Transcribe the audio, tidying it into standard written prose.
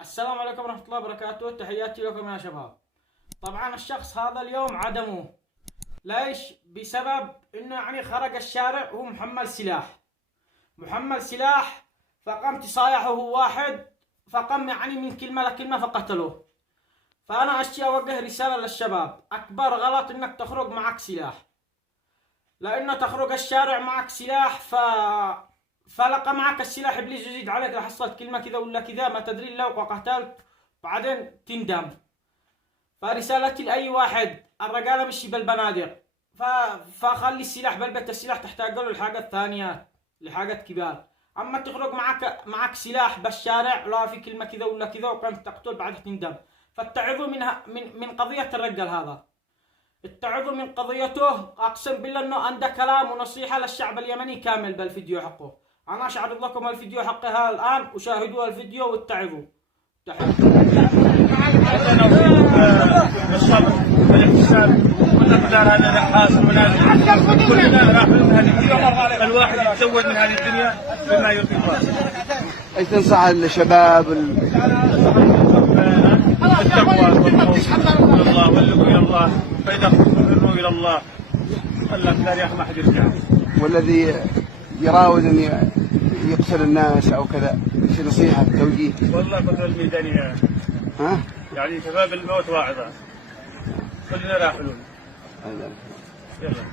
السلام عليكم ورحمة الله وبركاته، تحياتي لكم يا شباب. طبعا الشخص هذا اليوم عدمه. ليش؟ بسبب انه خرج الشارع وهو محمل سلاح فقام تصايحه واحد، فقام من كلمة لكلمة فقتله. فانا اشتي اوجه رسالة للشباب: اكبر غلط انك تخرج معك سلاح، لانه تخرج الشارع معك سلاح فلقى معك السلاح ابليس يزيد عليك، راح حصلت كلمة كذا ولا كذا ما تدري الا وقتلت بعدين تندم. فرسالتي لاي واحد: الرجاله مش بالبنادق، فخلي السلاح بالبيت، السلاح تحتاج له لحاجات ثانية، لحاجات كبار. اما تخرج معك سلاح بالشارع لا في كلمة كذا ولا كذا وقامت تقتل بعدها تندم. فاتعظوا من قضية الرجال هذا، اتعظوا من قضيته. اقسم بالله انه عنده كلام ونصيحة للشعب اليمني كامل بالفيديو حقه. انا اشعرض لكم الفيديو حقها الان، وشاهدوا الفيديو واتعظوا. الصبر والاحتساب والاقدار هذا نحاس ونازل، كلنا راح من هذه الدنيا، الواحد يتزود من هذه الدنيا بما يرضي الله. ايش تنصح الشباب؟ التقوى والخوف من الله واللجوء الى الله، فاذا خفتم الى الله الاقدار يا اخي ما حد يرجع. والذي يراود ان يقتل الناس او كذا، ايش نصيحه توجيه؟ والله فترة الميدانيه يعني كفى بالموت واعظه، كلنا راحلون. يلا.